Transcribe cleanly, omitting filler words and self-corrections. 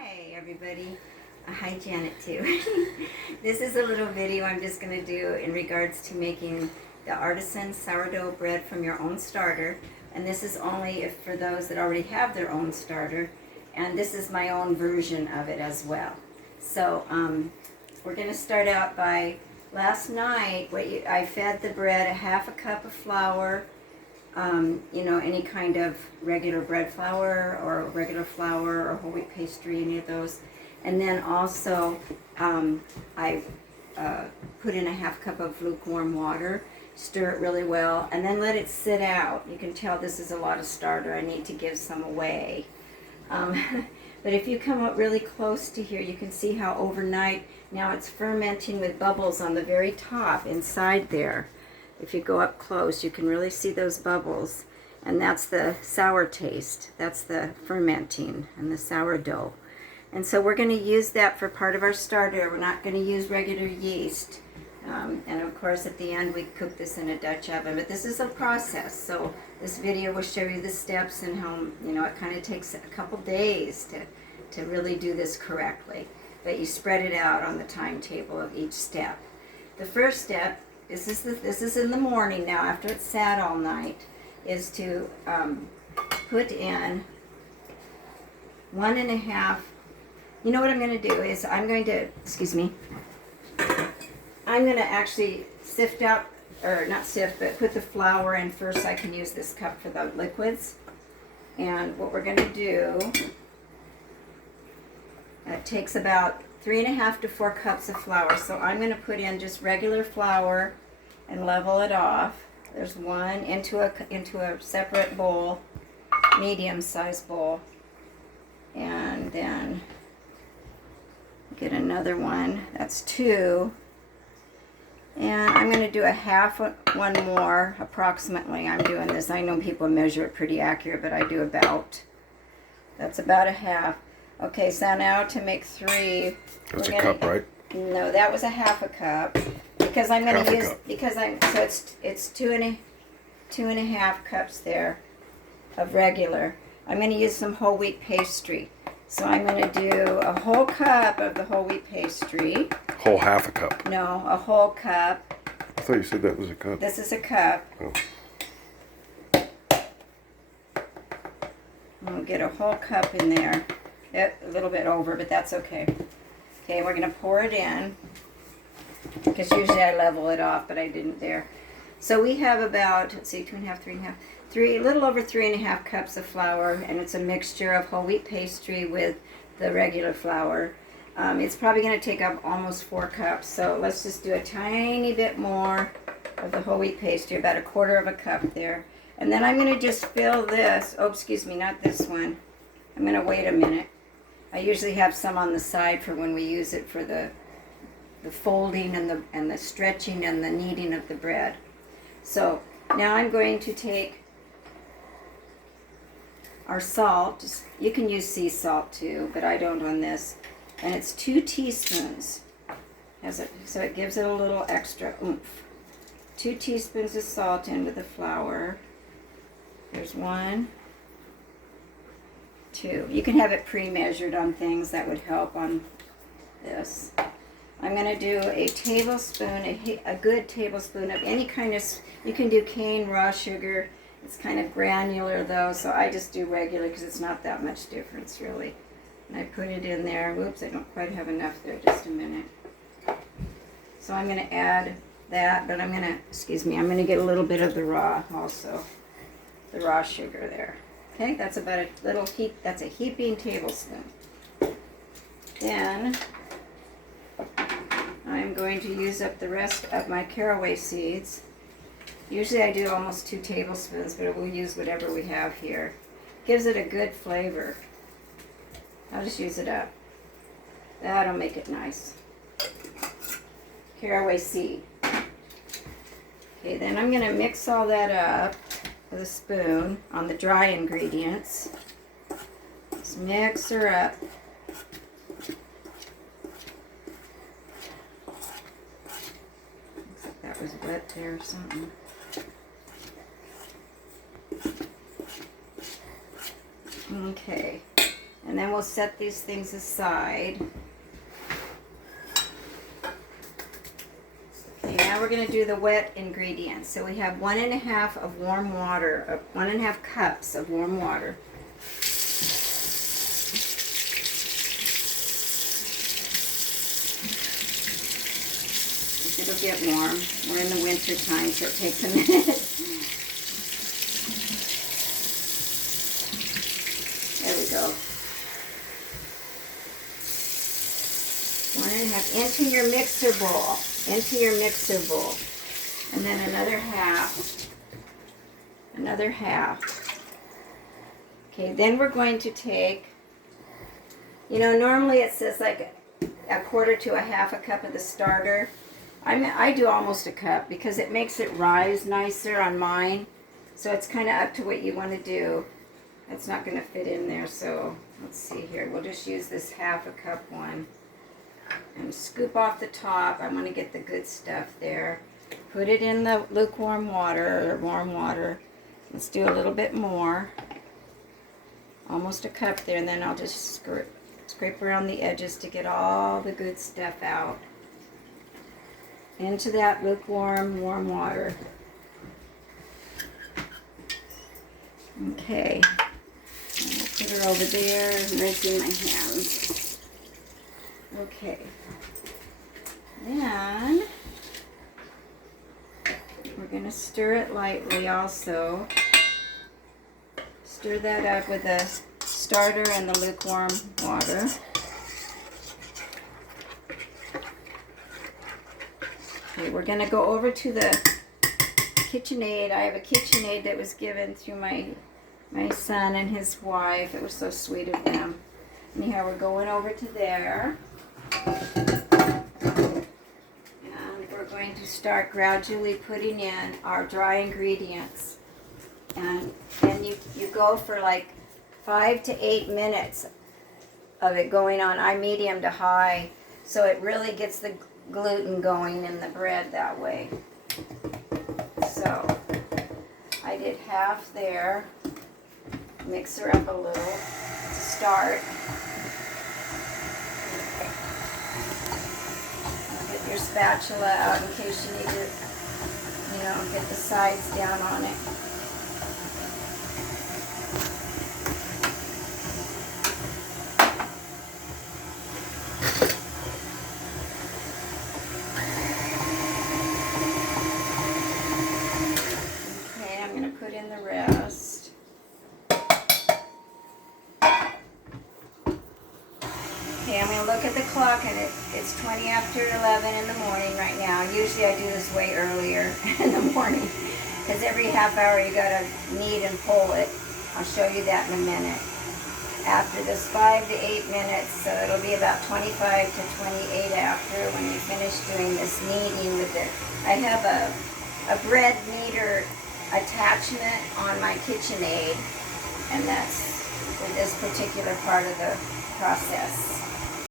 Hi everybody. Hi Janet too. This is a little video I'm just going to do in regards to making the Artisan sourdough bread from your own starter. And this is only if for those that already have their own starter. And this is my own version of it as well. So we're going to start out by last night I fed the bread a half a cup of flour. You know, any kind of regular bread flour or regular flour or whole wheat pastry, any of those. And then also I put in a half cup of lukewarm water, stir it really well, and then let it sit out. You can tell this is a lot of starter. I need to give some away. But if you come up really close to here, you can see how overnight, now it's fermenting with bubbles on the very top inside there. If you go up close, you can really see those bubbles, and that's the sour taste. That's the fermenting and the sourdough. And so we're going to use that for part of our starter. We're not going to use regular yeast. And of course at the end we cook this in a Dutch oven. But this is a process, so this video will show you the steps and how, you know, it kind of takes a couple days to really do this correctly. But you spread it out on the timetable of each step. The first step, this is in the morning now after it's sat all night, is to put in 1.5. You know what I'm going to do is I'm going to actually sift out, or not sift, but put the flour in first so I can use this cup for the liquids. And what we're going to do, it takes about 3.5 to 4 cups of flour. So I'm going to put in just regular flour and level it off. There's one into a separate bowl, medium-sized bowl, and then get another one. That's 2. And I'm going to do a half one more, approximately. I'm doing this. I know people measure it pretty accurate, but I do about. That's about a half. Okay, so now to make 3. That's a cup, right? No, that was a half a cup. Because I'm going to use, so it's 2.5 cups there of regular. I'm going to use some whole wheat pastry. So I'm going to do a whole cup of the whole wheat pastry. Whole half a cup? No, a whole cup. I thought you said that was a cup. This is a cup. Oh. We'll get a whole cup in there. Yep, a little bit over, but that's okay. Okay, we're going to pour it in. Because usually I level it off, but I didn't there. So we have about, let's see, 2.5, 3.5, a little over 3.5 cups of flour, and it's a mixture of whole wheat pastry with the regular flour. It's probably going to take up almost 4 cups, so let's just do a tiny bit more of the whole wheat pastry, about 1/4 cup there. And then I'm going to just fill this, oh, excuse me, not this one. I'm going to wait a minute. I usually have some on the side for when we use it for the folding and the stretching and the kneading of the bread. So now I'm going to take our salt. You can use sea salt too, but I don't on this. And it's 2 teaspoons. So it gives it a little extra oomph. 2 teaspoons of salt into the flour. There's 1, 2. You can have it pre-measured on things that would help on this. I'm going to do a tablespoon, a good tablespoon of any kind of, you can do cane raw sugar. It's kind of granular though, so I just do regular because it's not that much difference really. And I put it in there. Whoops, I don't quite have enough there. Just a minute. So I'm going to add that, but I'm going to get a little bit of the raw also. The raw sugar there. Okay, that's about a little heap, that's a heaping tablespoon. Then I'm going to use up the rest of my caraway seeds. Usually I do almost 2 tablespoons, but we'll use whatever we have here. Gives it a good flavor. I'll just use it up. That'll make it nice. Caraway seed. Okay, then I'm going to mix all that up with a spoon on the dry ingredients. Just mix her up. Looks like that was wet there or something. Okay. And then we'll set these things aside. Okay, now we're going to do the wet ingredients. So we have 1.5 of warm water, 1.5 cups of warm water. It'll get warm. We're in the winter time, so it takes a minute. There we go. 1.5 into your mixer bowl. Into your mixer bowl. And then another half. Another half. Okay, then we're going to take, you know, normally it says like 1/4 to 1/2 cup of the starter. I do almost a cup because it makes it rise nicer on mine. So it's kind of up to what you want to do. It's not going to fit in there, so let's see here. We'll just use this 1/2 cup one. And scoop off the top. I want to get the good stuff there. Put it in the lukewarm water or warm water. Let's do a little bit more. Almost a cup there, and then I'll just scrape around the edges to get all the good stuff out. Into that lukewarm, warm water. Okay. And we'll put her over there and rinsing my hands. Okay. Then we're going to stir it lightly also. Stir that up with the starter and the lukewarm water. Okay, we're going to go over to the KitchenAid. I have a KitchenAid that was given through my son and his wife. It was so sweet of them. Anyhow, we're going over to there. And we're going to start gradually putting in our dry ingredients. And then you go for like 5 to 8 minutes of it going on medium to high. So it really gets the gluten going in the bread that way. So I did half there. Mix her up a little to start. Get your spatula out in case you need to, get the sides down on it. Put in the rest. Okay, I'm going to look at the clock and it's 20 after 11 in the morning right now. Usually I do this way earlier in the morning because every half hour you got to knead and pull it. I'll show you that in a minute. After this 5 to 8 minutes, so it'll be about 25 to 28 after when you finish doing this kneading with it. I have a bread kneader attachment on my KitchenAid, and that's for this particular part of the process.